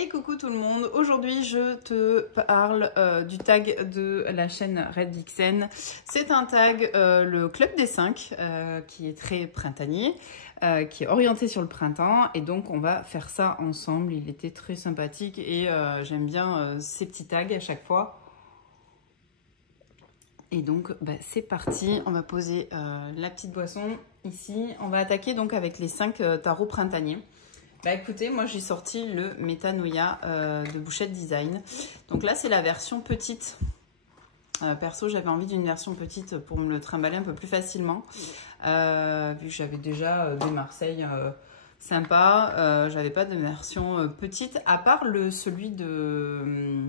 Et coucou tout le monde, aujourd'hui je te parle du tag de la chaîne Red Vixen. C'est un tag, le Club des 5, qui est très printanier, qui est orienté sur le printemps. Et donc on va faire ça ensemble, il était très sympathique et j'aime bien ces petits tags à chaque fois. Et donc c'est parti, on va poser la petite boisson ici. On va attaquer donc avec les 5 tarots printaniers. Écoutez, moi j'ai sorti le Metanoia de Bouchette Design. Donc là c'est la version petite. Perso j'avais envie d'une version petite pour me le trimballer un peu plus facilement. Vu que j'avais déjà des Marseille sympas. J'avais pas de version petite à part celui de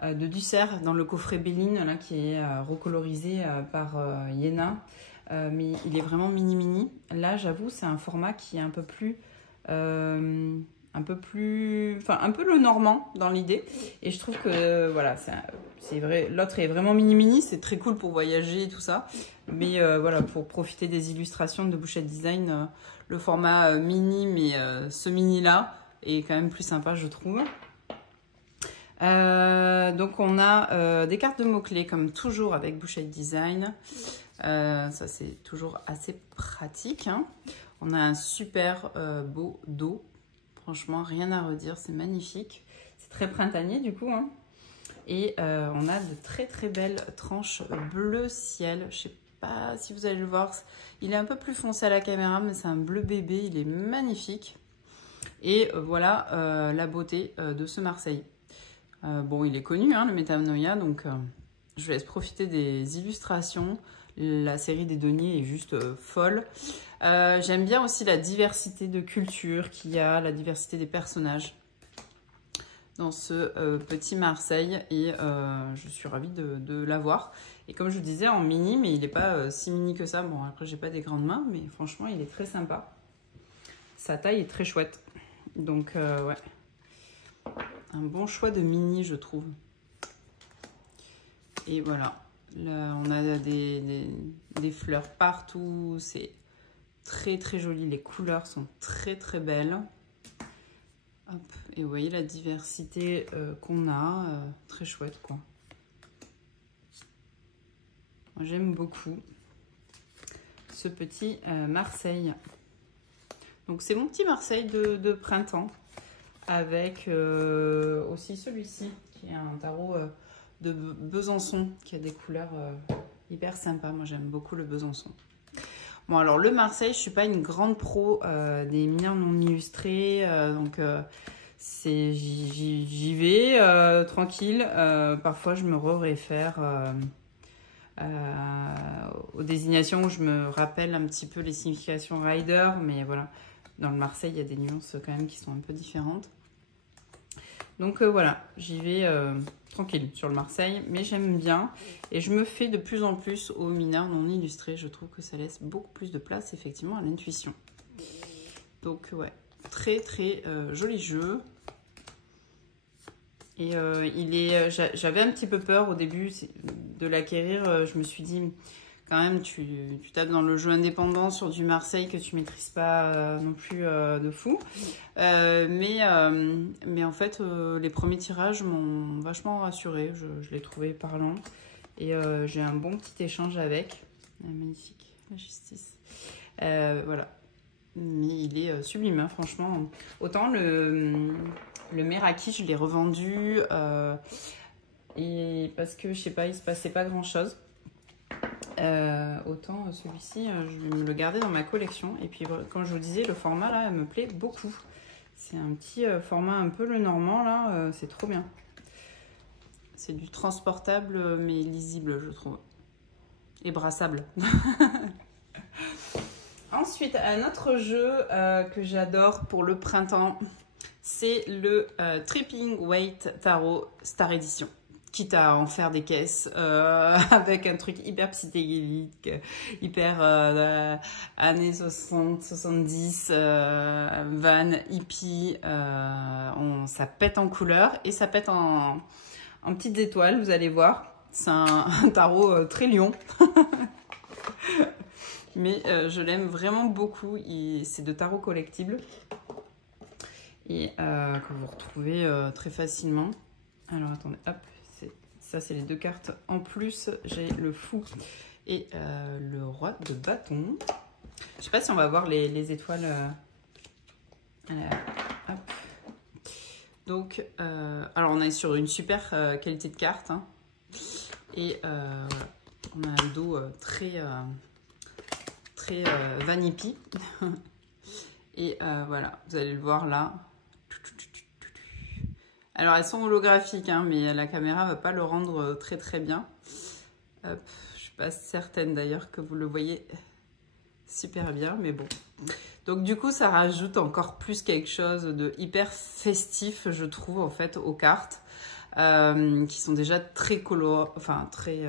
Dussert dans le coffret Béline là, qui est recolorisé par Yéna. Mais il est vraiment mini. Là j'avoue c'est un format qui est un peu peu le normand dans l'idée, et je trouve que voilà, c'est vrai, l'autre est vraiment mini, c'est très cool pour voyager et tout ça, mais voilà, pour profiter des illustrations de Bouchette Design, le format mini, mais ce mini là est quand même plus sympa je trouve. Donc on a des cartes de mots-clés comme toujours avec Bouchette Design. Ça c'est toujours assez pratique, hein. On a un super beau dos, franchement rien à redire, c'est magnifique, c'est très printanier du coup, hein. Et on a de très belles tranches bleu ciel, je sais pas si vous allez le voir, il est un peu plus foncé à la caméra mais c'est un bleu bébé, il est magnifique. Et voilà la beauté de ce Marseille. Bon, il est connu, hein, le Metanoia, donc je vous laisse profiter des illustrations. La série des deniers est juste folle. J'aime bien aussi la diversité de culture qu'il y a, la diversité des personnages dans ce petit Marseille, et je suis ravie de l'avoir. Et comme je vous disais, en mini, mais il n'est pas si mini que ça. Bon, après, j'ai pas des grandes mains, mais franchement, il est très sympa. Sa taille est très chouette. Donc, ouais. Un bon choix de mini, je trouve. Et voilà. Là, on a des fleurs partout. C'est très joli. Les couleurs sont très belles. Hop. Et vous voyez la diversité qu'on a. Très chouette, quoi. J'aime beaucoup ce petit Marseille. Donc, c'est mon petit Marseille de printemps. Avec aussi celui-ci, qui est un tarot de Besançon, qui a des couleurs hyper sympas. Moi, j'aime beaucoup le Besançon. Bon, alors, le Marseille, je ne suis pas une grande pro des mineurs non illustrés. Donc, j'y vais tranquille. Parfois, je me réfère aux désignations où je me rappelle un petit peu les significations rider. Mais voilà, dans le Marseille, il y a des nuances quand même qui sont un peu différentes. Donc voilà, j'y vais tranquille sur le Marseille, mais j'aime bien. Et je me fais de plus en plus aux mineurs non illustrés. Je trouve que ça laisse beaucoup plus de place, effectivement, à l'intuition. Donc ouais, très joli jeu. Et j'avais un petit peu peur au début de l'acquérir. Je me suis dit, quand même, tu tapes dans le jeu indépendant sur du Marseille que tu maîtrises pas non plus de fou. Mais en fait, les premiers tirages m'ont vachement rassurée. Je l'ai trouvé parlant. Et j'ai un bon petit échange avec. Magnifique, la justice. Voilà. Mais il est sublime, hein, franchement. Autant le Meraki, je l'ai revendu. Et parce que, je sais pas, il se passait pas grand-chose. Autant celui-ci, je vais me le garder dans ma collection. Et puis, comme je vous disais, le format là, me plaît beaucoup. C'est un petit format un peu le normand là, c'est trop bien. C'est du transportable mais lisible, je trouve. Et brassable. Ensuite, un autre jeu que j'adore pour le printemps, c'est le Tripping Weight Tarot Star Edition. Quitte à en faire des caisses avec un truc hyper psychédélique, hyper années 60, 70, van, hippie, ça pète en couleurs et ça pète en petites étoiles, vous allez voir. C'est un tarot très lion. Mais je l'aime vraiment beaucoup, c'est de tarot collectible. et que vous retrouvez très facilement. Alors attendez, hop, ça c'est les 2 cartes. En plus, j'ai le fou et le roi de bâton. Je sais pas si on va voir les étoiles. Hop. Donc, alors on est sur une super qualité de carte. Hein. Et on a un dos très Vanipi. Et voilà, vous allez le voir là. Alors elles sont holographiques, hein, mais la caméra va pas le rendre très bien. Hop, je suis pas certaine d'ailleurs que vous le voyez super bien, mais bon. Donc du coup, ça rajoute encore plus quelque chose de hyper festif, je trouve, en fait, aux cartes, qui sont déjà très colorées, enfin très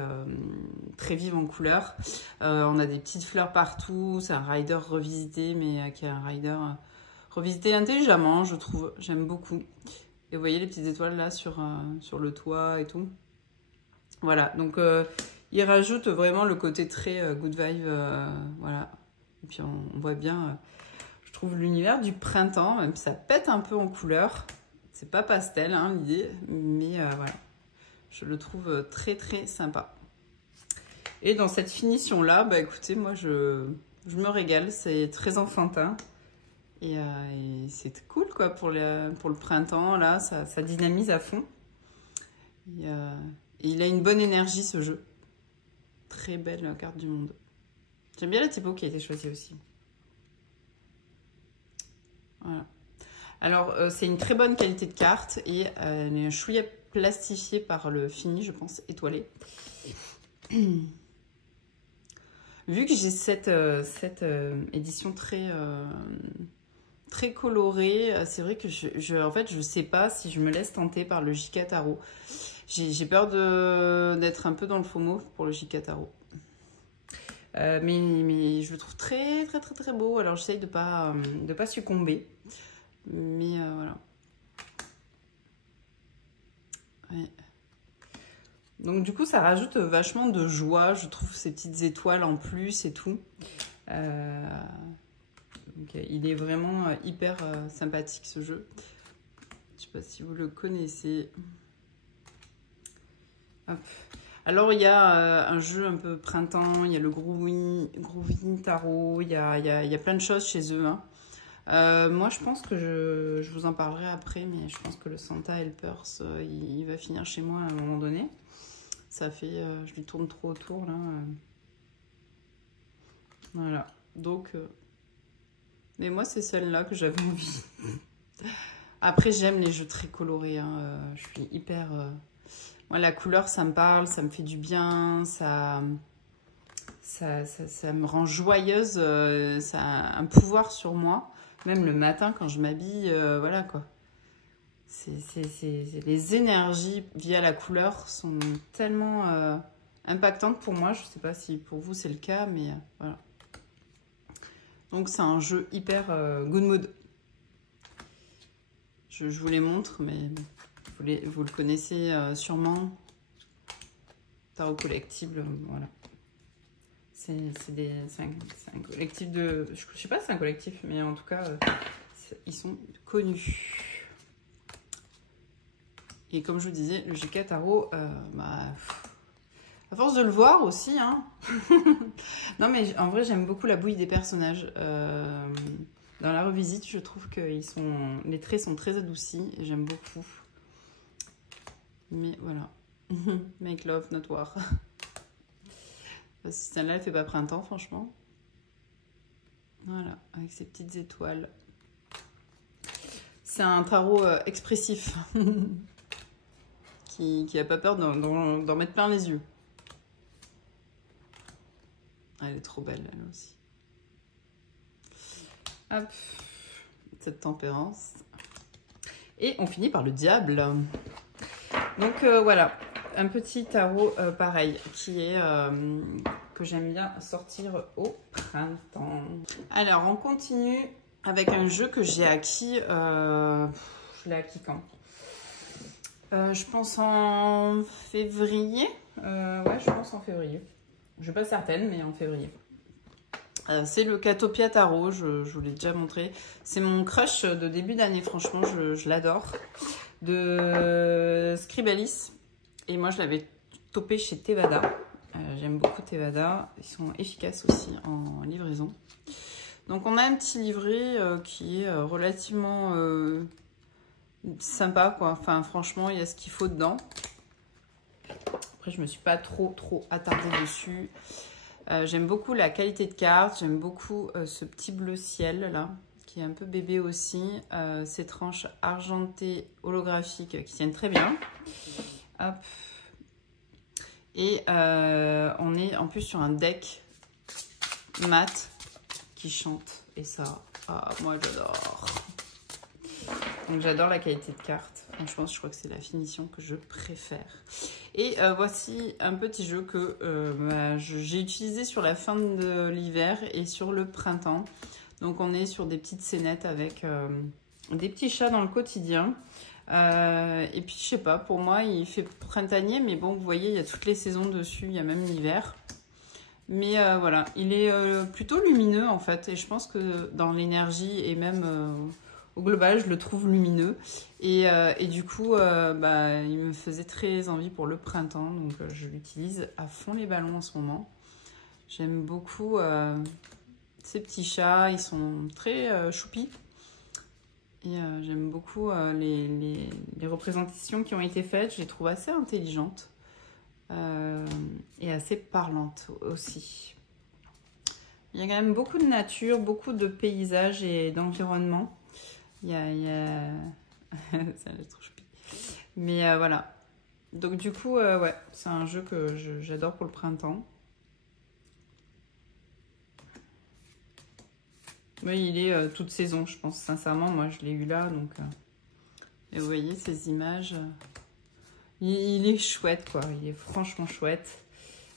vives en couleurs. On a des petites fleurs partout, c'est un rider revisité, mais qui est un rider revisité intelligemment, je trouve. J'aime beaucoup. Et vous voyez les petites étoiles là sur le toit et tout. Voilà, donc il rajoute vraiment le côté très good vibe, voilà. Et puis on voit bien, je trouve l'univers du printemps, même si ça pète un peu en couleur. C'est pas pastel hein, l'idée, mais voilà. Je le trouve très sympa. Et dans cette finition là, bah écoutez, moi je me régale, c'est très enfantin. Et c'est cool quoi pour le printemps, là, ça dynamise à fond. Et il a une bonne énergie ce jeu. Très belle carte du monde. J'aime bien la typo qui a été choisie aussi. Voilà. Alors, c'est une très bonne qualité de carte et elle est un chouïa plastifiée par le fini, je pense, étoilé. Vu que j'ai cette édition très colorée, c'est vrai que en fait, je sais pas si je me laisse tenter par le JK Tarot. J'ai peur d'être un peu dans le FOMO pour le JK Tarot. Mais je le trouve très beau. Alors j'essaye de pas succomber. Mais voilà. Ouais. Donc du coup ça rajoute vachement de joie. Je trouve ces petites étoiles en plus et tout. Donc, il est vraiment hyper sympathique ce jeu. Je sais pas si vous le connaissez. Hop. Alors il y a un jeu un peu printemps, il y a le Groovy Tarot, il y a plein de choses chez eux. Hein. Moi je pense que je vous en parlerai après, mais je pense que le Santa Helpers, il va finir chez moi à un moment donné. Ça fait, je lui tourne trop autour là. Voilà, donc... mais moi c'est celle-là que j'avais envie. Après j'aime les jeux très colorés, hein. Je suis hyper... Moi, la couleur, ça me parle, ça me fait du bien, ça me rend joyeuse, ça a un pouvoir sur moi. Même le matin, quand je m'habille, voilà quoi. Les énergies via la couleur sont tellement impactantes pour moi. Je ne sais pas si pour vous c'est le cas, mais voilà. Donc c'est un jeu hyper good mood. Je vous les montre, mais... Vous le connaissez sûrement. Tarot collectible, voilà. C'est un collectif de... Je sais pas si c'est un collectif, mais en tout cas, ils sont connus. Et comme je vous disais, le JK Tarot, à force de le voir aussi, hein. Non mais en vrai, j'aime beaucoup la bouille des personnages. Dans la revisite, je trouve que les traits sont très adoucis et j'aime beaucoup. Mais voilà, make love, not war. Parce que celle-là, elle fait pas printemps, franchement. Voilà, avec ces petites étoiles. C'est un tarot expressif. qui a pas peur d'en mettre plein les yeux. Elle est trop belle, elle aussi. Hop, cette tempérance. Et on finit par le diable. Donc voilà, un petit tarot pareil, qui est que j'aime bien sortir au printemps. Alors, on continue avec un jeu que j'ai acquis, je l'ai acquis quand je pense en février, ouais, je pense en février. Je ne suis pas certaine, mais en février. C'est le Catopia Tarot, je vous l'ai déjà montré. C'est mon crush de début d'année, franchement, je l'adore. De Scribalis. Et moi, je l'avais topé chez Tevada. J'aime beaucoup Tevada. Ils sont efficaces aussi en livraison. Donc, on a un petit livret qui est relativement sympa, quoi. Enfin, franchement, il y a ce qu'il faut dedans. Après, je ne me suis pas trop attardée dessus. J'aime beaucoup la qualité de carte. J'aime beaucoup ce petit bleu ciel, là, qui est un peu bébé aussi. Ces tranches argentées holographiques qui tiennent très bien. Hop. Et on est en plus sur un deck mat qui chante. Et ça, moi j'adore. Donc j'adore la qualité de carte. Franchement, je crois que c'est la finition que je préfère. Et voici un petit jeu que j'ai utilisé sur la fin de l'hiver et sur le printemps. Donc on est sur des petites scénettes avec des petits chats dans le quotidien. Et puis je sais pas, pour moi il fait printanier, mais bon, vous voyez, il y a toutes les saisons dessus, il y a même l'hiver. Mais voilà, il est plutôt lumineux en fait, et je pense que dans l'énergie et même au global, je le trouve lumineux. Et du coup, il me faisait très envie pour le printemps, donc je l'utilise à fond les ballons en ce moment. J'aime beaucoup ces petits chats, ils sont très choupis. Et j'aime beaucoup les représentations qui ont été faites, je les trouve assez intelligentes et assez parlantes aussi. Il y a quand même beaucoup de nature, beaucoup de paysages et d'environnement. Il y a... ça je trouve choupi. Mais voilà. Donc du coup, ouais, c'est un jeu que j'adore pour le printemps. Oui, il est toute saison, je pense. Sincèrement, moi, je l'ai eu là. Donc, et vous voyez ces images. Il est chouette, quoi. Il est franchement chouette.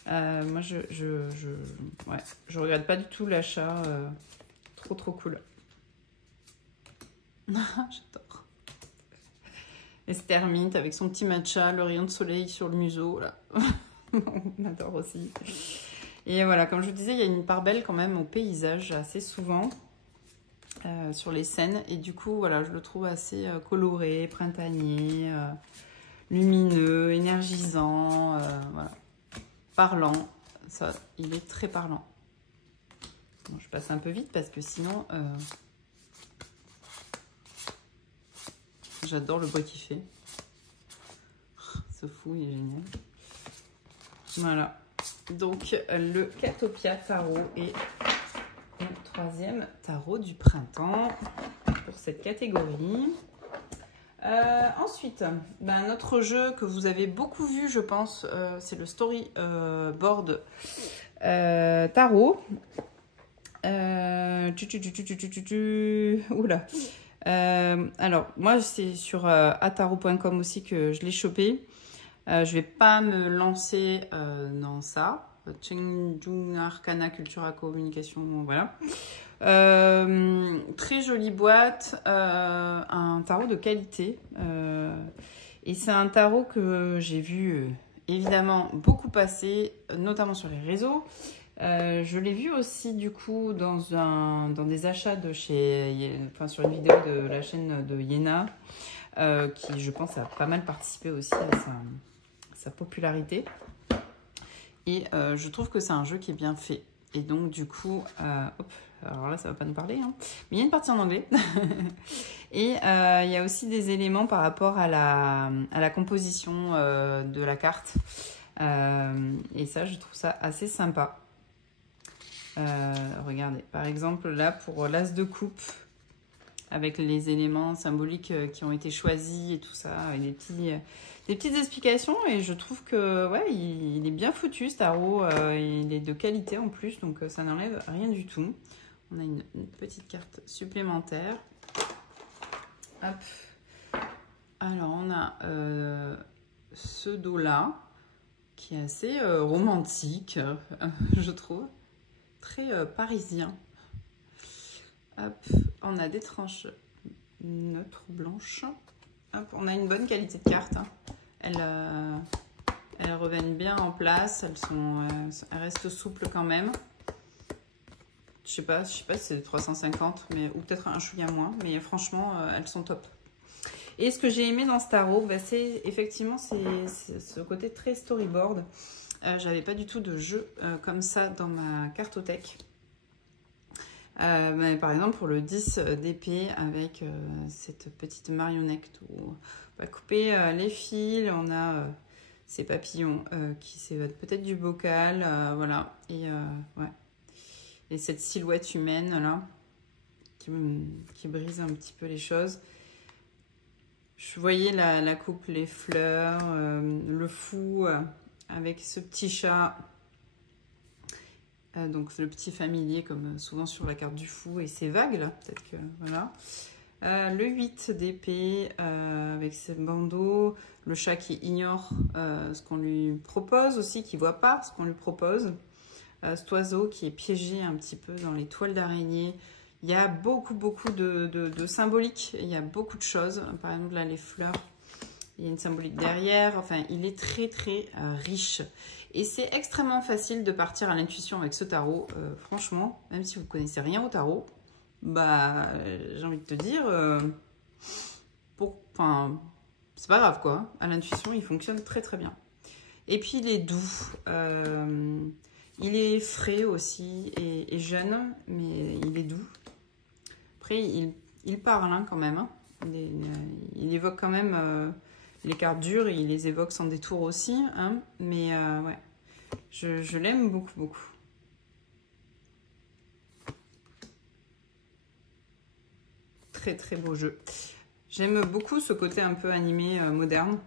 Moi, ouais, je regrette pas du tout l'achat. Trop cool. J'adore. Esther Mint avec son petit matcha, le rayon de soleil sur le museau. Là. On adore aussi. Et voilà, comme je vous disais, il y a une part belle quand même au paysage assez souvent. Sur les scènes, et du coup voilà, je le trouve assez coloré, printanier, lumineux, énergisant, voilà. Parlant, ça, il est très parlant. Bon, je passe un peu vite parce que sinon j'adore le bois qu'il fait. Ce fou, il est génial. Voilà, donc le Catopia Tarot est troisième tarot du printemps pour cette catégorie. Ensuite, notre jeu que vous avez beaucoup vu, je pense, c'est le Storyboard Tarot. Oula. Alors, moi, c'est sur atarot.com aussi que je l'ai chopé. Je vais pas me lancer dans ça. Chengjung Arcana Cultura Communication, voilà. Très jolie boîte, un tarot de qualité. Et c'est un tarot que j'ai vu évidemment beaucoup passer, notamment sur les réseaux. Je l'ai vu aussi du coup dans des achats de sur une vidéo de la chaîne de Yéna, qui je pense a pas mal participé aussi à sa popularité. Et je trouve que c'est un jeu qui est bien fait. Et donc, du coup, hop, alors là, ça ne va pas nous parler, hein, mais il y a une partie en anglais. Et il y a aussi des éléments par rapport à la composition de la carte. Et ça, je trouve ça assez sympa. Regardez, par exemple, là, pour l'as de coupe, avec les éléments symboliques qui ont été choisis et tout ça, et des petites explications, et je trouve que ouais, il est bien foutu ce tarot, il est de qualité en plus, donc ça n'enlève rien du tout. On a une petite carte supplémentaire. Hop. Alors on a ce dos là qui est assez romantique, je trouve, très parisien. Hop. On a des tranches neutres blanches. Hop. On a une bonne qualité de carte, hein. Elles reviennent bien en place, elles restent souples quand même. Je sais pas si c'est 350, mais, ou peut-être un chouïa moins. Mais franchement, elles sont top. Et ce que j'ai aimé dans ce tarot, bah, c'est effectivement ce côté très storyboard. J'avais pas du tout de jeu comme ça dans ma cartothèque. Mais par exemple, pour le 10 d'épée, avec cette petite marionnette où on va couper les fils, on a ces papillons qui s'évadent peut-être du bocal, voilà. Et, ouais. Et cette silhouette humaine là, qui brise un petit peu les choses. Je voyais la coupe, les fleurs, le fou avec ce petit chat. Donc le petit familier comme souvent sur la carte du fou et ses vagues là, peut-être que voilà. Le 8 d'épée avec ses bandeaux, le chat qui ignore ce qu'on lui propose aussi, qui voit pas ce qu'on lui propose. Cet oiseau qui est piégé un petit peu dans les toiles d'araignée. Il y a beaucoup de symbolique, il y a beaucoup de choses. Par exemple là les fleurs, il y a une symbolique derrière. Enfin, il est très riche. Et c'est extrêmement facile de partir à l'intuition avec ce tarot. Franchement, même si vous ne connaissez rien au tarot, bah, j'ai envie de te dire, enfin, c'est pas grave quoi. À l'intuition, il fonctionne très bien. Et puis il est doux. Il est frais aussi et jeune, mais il est doux. Après, il parle hein, quand même. Hein. Il évoque quand même les cartes dures et il les évoque sans détour aussi. Hein. Mais ouais, je l'aime beaucoup. Très beau jeu. J'aime beaucoup ce côté un peu animé moderne.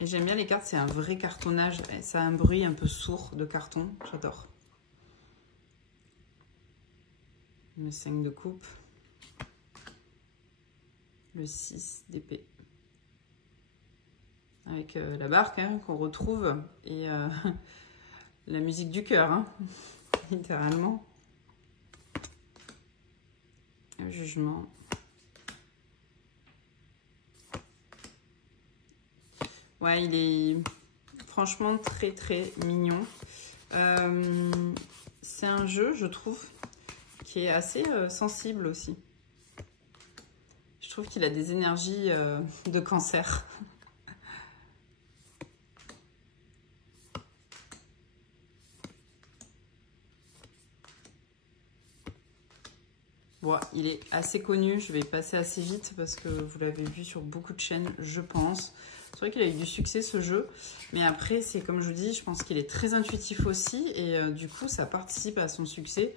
Et j'aime bien les cartes, c'est un vrai cartonnage. Ça a un bruit un peu sourd de carton. J'adore. Le 5 de coupe. Le 6 d'épée. Avec la barque hein, qu'on retrouve. Et la musique du cœur, hein, littéralement. Le jugement. Ouais, il est franchement très mignon. C'est un jeu, je trouve, qui est assez sensible aussi. Je trouve qu'il a des énergies de cancer. Bon, il est assez connu, je vais passer assez vite parce que vous l'avez vu sur beaucoup de chaînes, je pense. C'est vrai qu'il a eu du succès ce jeu, mais après, c'est comme je vous dis, je pense qu'il est très intuitif aussi et du coup, ça participe à son succès.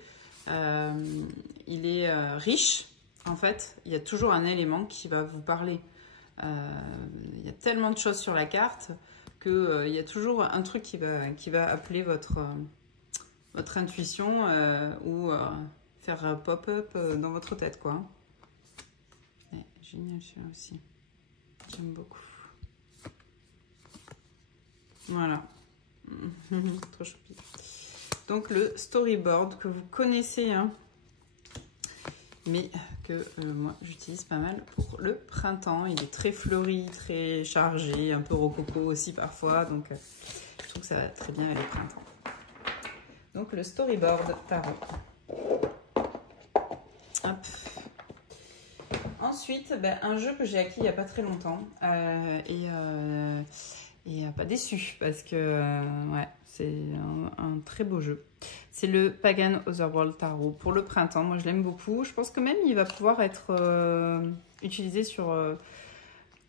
Il est riche, en fait, il y a toujours un élément qui va vous parler. Il y a tellement de choses sur la carte qu'il y a toujours un truc qui va appeler votre intuition ou faire pop-up dans votre tête, quoi. Ouais, génial celui-là aussi. J'aime beaucoup. Voilà. Trop choupi. Donc le storyboard que vous connaissez, hein, mais que moi j'utilise pas mal pour le printemps. Il est très fleuri, très chargé, un peu rococo aussi parfois. Donc je trouve que ça va très bien avec le printemps. Donc le storyboard tarot. Hop. Ensuite, ben, un jeu que j'ai acquis il n'y a pas très longtemps et pas déçu parce que ouais, c'est un très beau jeu. C'est le Pagan Otherworld Tarot pour le printemps. Moi, je l'aime beaucoup. Je pense que même il va pouvoir être utilisé sur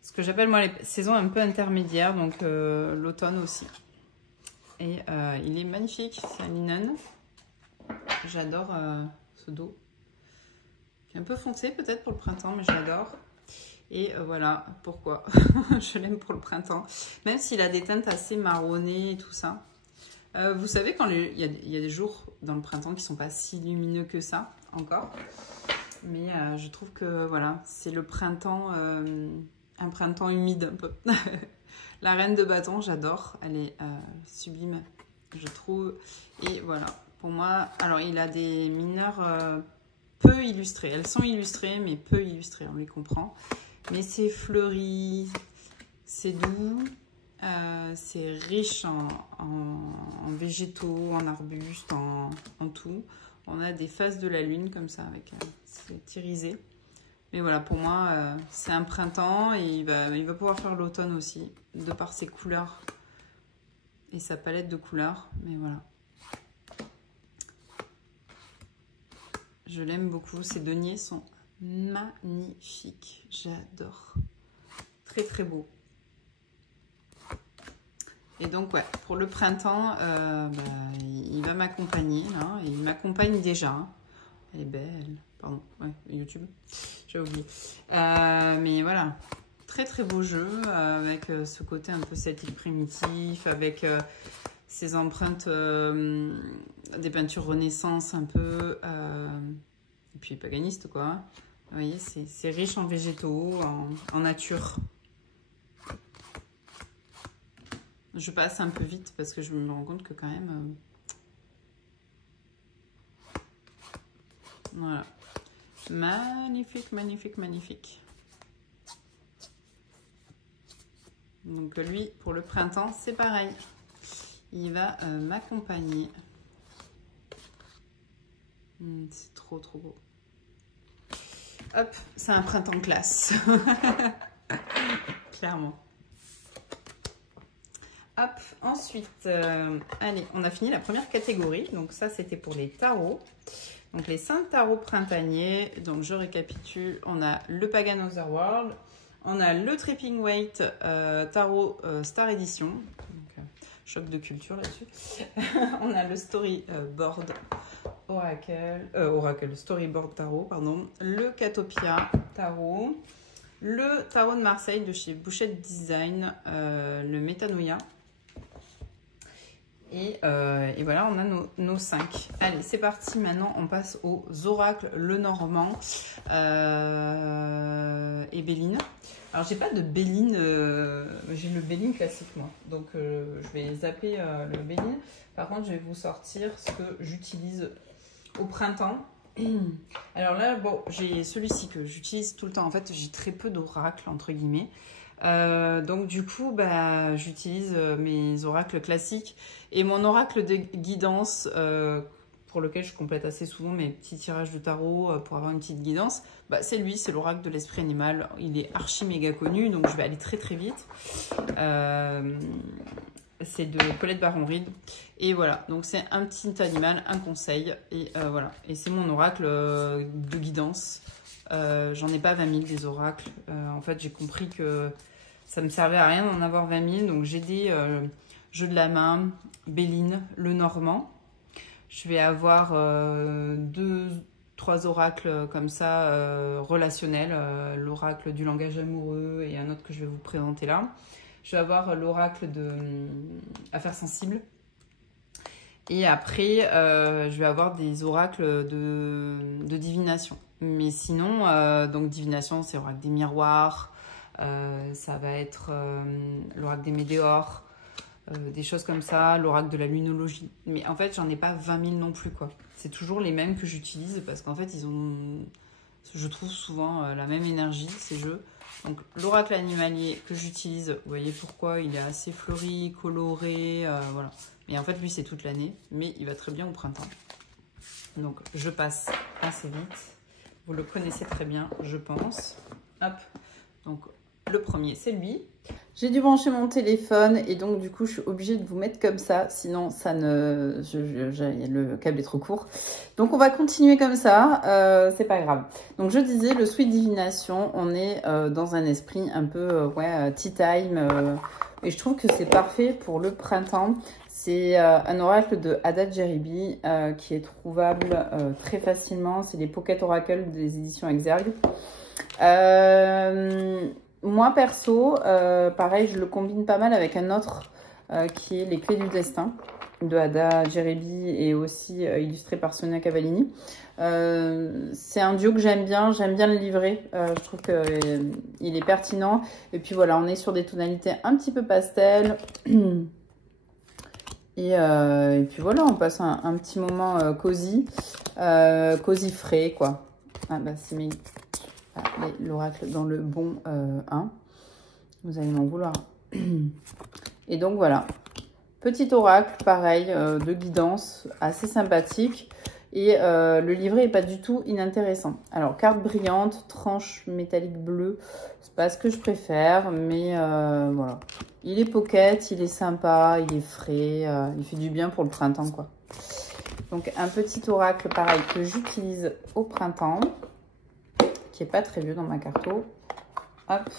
ce que j'appelle moi les saisons un peu intermédiaires, donc l'automne aussi. Et il est magnifique, c'est un linen. J'adore ce dos. Un peu foncé peut-être pour le printemps, mais j'adore. Et voilà pourquoi je l'aime pour le printemps. Même s'il a des teintes assez marronnées et tout ça. Vous savez, quand il y a des jours dans le printemps qui ne sont pas si lumineux que ça, encore. Mais je trouve que voilà, c'est le printemps, un printemps humide un peu. La reine de bâton, j'adore. Elle est sublime, je trouve. Et voilà, pour moi, alors il a des mineurs... peu illustrées. Elles sont illustrées, mais peu illustrées, on les comprend. Mais c'est fleuri, c'est doux. C'est riche en végétaux, en arbustes, en tout. On a des phases de la lune comme ça, avec c'est irisé. Mais voilà, pour moi, c'est un printemps et il va pouvoir faire l'automne aussi, de par ses couleurs et sa palette de couleurs. Mais voilà. Je l'aime beaucoup. Ces deniers sont magnifiques. J'adore. Très, très beau. Et donc, ouais, pour le printemps, il va m'accompagner. Hein, il m'accompagne déjà. Hein. Elle est belle. Pardon, ouais, YouTube. J'ai oublié. Mais voilà, très très beau jeu avec ce côté un peu celtique primitif, avec ces empreintes des peintures Renaissance un peu, et puis paganiste quoi. Vous voyez, c'est riche en végétaux, en nature. Je passe un peu vite parce que je me rends compte que quand même... voilà. Magnifique, magnifique, magnifique. Donc lui, pour le printemps, c'est pareil. Il va m'accompagner. C'est trop, trop beau. Hop, c'est un printemps classe. Clairement. Hop, ensuite, allez, on a fini la première catégorie. Donc ça, c'était pour les tarots. Donc les 5 tarots printaniers, donc je récapitule, on a le Pagan Otherworld, on a le Tripping Weight Tarot Star Edition, donc, choc de culture là-dessus. On a le Storyboard Storyboard Tarot, pardon, le Catopia Tarot, le Tarot de Marseille de chez Bouchette Design, le Metanoia. Et voilà, on a nos 5. Allez, c'est parti. Maintenant, on passe aux oracles Lenormand et Béline. Alors, j'ai pas de Béline. J'ai le Béline classique, moi. Donc, je vais zapper le Béline. Par contre, je vais vous sortir ce que j'utilise au printemps. Alors là, bon, j'ai celui-ci que j'utilise tout le temps. En fait, j'ai très peu d'oracles, entre guillemets. Donc du coup j'utilise mes oracles classiques et mon oracle de guidance pour lequel je complète assez souvent mes petits tirages de tarot pour avoir une petite guidance, c'est lui, c'est l'oracle de l'esprit animal. Il est archi méga connu, donc je vais aller très très vite. C'est de Colette Baron-Reid et voilà, donc c'est un petit animal, un conseil et voilà, et c'est mon oracle de guidance. J'en ai pas 20 000 des oracles. En fait, j'ai compris que ça me servait à rien d'en avoir 20 000. Donc, j'ai des jeux de la main, Béline, Lenormand. Je vais avoir 2-3 oracles comme ça, relationnels. L'oracle du langage amoureux et un autre que je vais vous présenter là. Je vais avoir l'oracle de affaires sensibles. Et après, je vais avoir des oracles de divination. Mais sinon, donc divination, c'est l'oracle des miroirs, ça va être l'oracle des météores, des choses comme ça, l'oracle de la lunologie. Mais en fait, j'en ai pas 20 000 non plus, quoi. C'est toujours les mêmes que j'utilise parce qu'en fait, ils ont, je trouve souvent la même énergie, ces jeux. Donc, l'oracle animalier que j'utilise, vous voyez pourquoi, il est assez fleuri, coloré, voilà. Mais en fait, lui, c'est toute l'année, mais il va très bien au printemps. Donc, je passe assez vite. Vous le connaissez très bien, je pense. Hop. Donc, le premier, c'est lui. J'ai dû brancher mon téléphone et donc, du coup, je suis obligée de vous mettre comme ça. Sinon, ça ne... le câble est trop court. Donc, on va continuer comme ça. C'est pas grave. Donc, je disais, le Sweet Divination, on est dans un esprit un peu, tea time. Et je trouve que c'est parfait pour le printemps. C'est un oracle de Ada Jeribi qui est trouvable très facilement. C'est les Pocket Oracle des éditions Exergue. Moi, perso, pareil, je le combine pas mal avec un autre qui est Les Clés du Destin de Ada Jeribi et aussi illustré par Sonia Cavallini. C'est un duo que j'aime bien le livrer. Je trouve qu'il est pertinent. Et puis voilà, on est sur des tonalités un petit peu pastel. Et puis voilà, on passe un petit moment cosy, cosy frais, quoi. Ah bah c'est l'oracle dans le bon 1. Vous allez m'en vouloir. Et donc voilà, petit oracle, pareil, de guidance, assez sympathique. Et le livret n'est pas du tout inintéressant. Alors, carte brillante, tranche métallique bleue, c'est pas ce que je préfère, mais voilà. Il est pocket, il est sympa, il est frais, il fait du bien pour le printemps, quoi. Donc, un petit oracle, pareil, que j'utilise au printemps, qui est pas très vieux dans ma carto. Hop.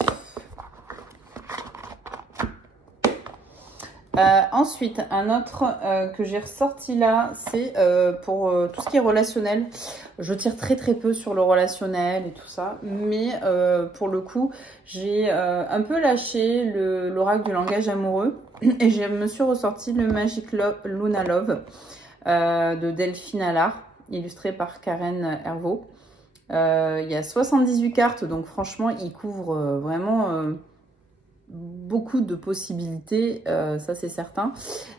Ensuite, un autre que j'ai ressorti là, c'est pour tout ce qui est relationnel. Je tire très peu sur le relationnel et tout ça, mais pour le coup, j'ai un peu lâché l'oracle du langage amoureux et je me suis ressorti le Magic Luna Love de Delphine Allard, illustré par Karen Hervaux. Il y a 78 cartes, donc franchement, il couvre vraiment... beaucoup de possibilités, ça c'est certain.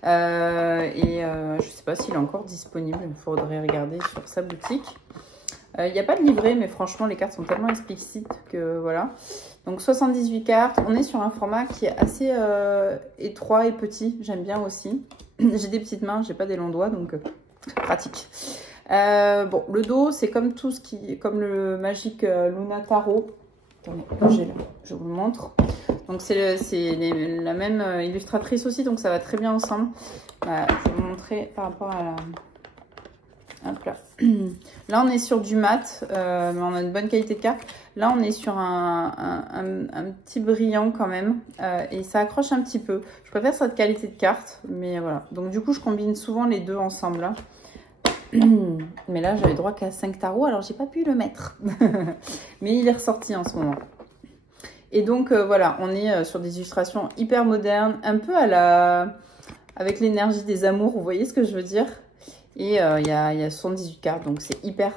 Je sais pas s'il est encore disponible, il faudrait regarder sur sa boutique. Il n'y a pas de livret, mais franchement les cartes sont tellement explicites que voilà. Donc 78 cartes, on est sur un format qui est assez étroit et petit, j'aime bien aussi. J'ai des petites mains, j'ai pas des longs doigts, donc pratique. Bon, le dos, c'est comme tout ce qui, comme le Magic Luna Tarot. Attendez, bougez là, je vous le montre. Donc c'est la même illustratrice aussi, donc ça va très bien ensemble. Je vais vous montrer par rapport à la... Hop là. Là on est sur du mat, mais on a une bonne qualité de carte. Là on est sur un petit brillant quand même, et ça accroche un petit peu. Je préfère cette qualité de carte, mais voilà. Donc du coup je combine souvent les deux ensemble là. Mais là j'avais droit qu'à 5 tarots, alors j'ai pas pu le mettre. Mais il est ressorti en ce moment. Et donc voilà, on est sur des illustrations hyper modernes, un peu avec l'énergie des amours, vous voyez ce que je veux dire. Et il y a 78 cartes, donc c'est hyper